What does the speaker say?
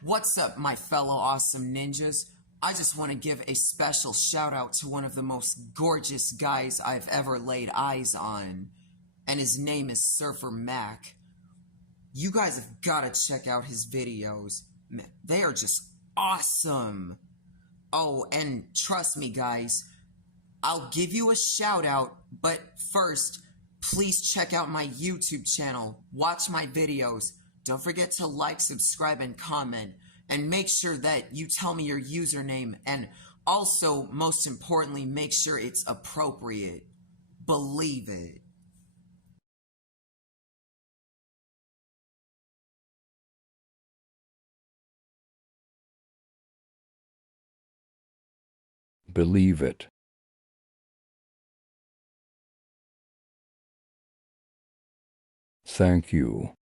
What's up, my fellow awesome ninjas? I just want to give a special shout out to one of the most gorgeous guys I've ever laid eyes on, and his name is Surfer Mac. You guys have got to check out his videos. Man, they are just awesome. Oh, and trust me, guys, I'll give you a shout out, but first, please check out my YouTube channel. Watch my videos. Don't forget to like, subscribe, and comment. And make sure that you tell me your username. And also, most importantly, make sure it's appropriate. Believe it. Believe it. Thank you.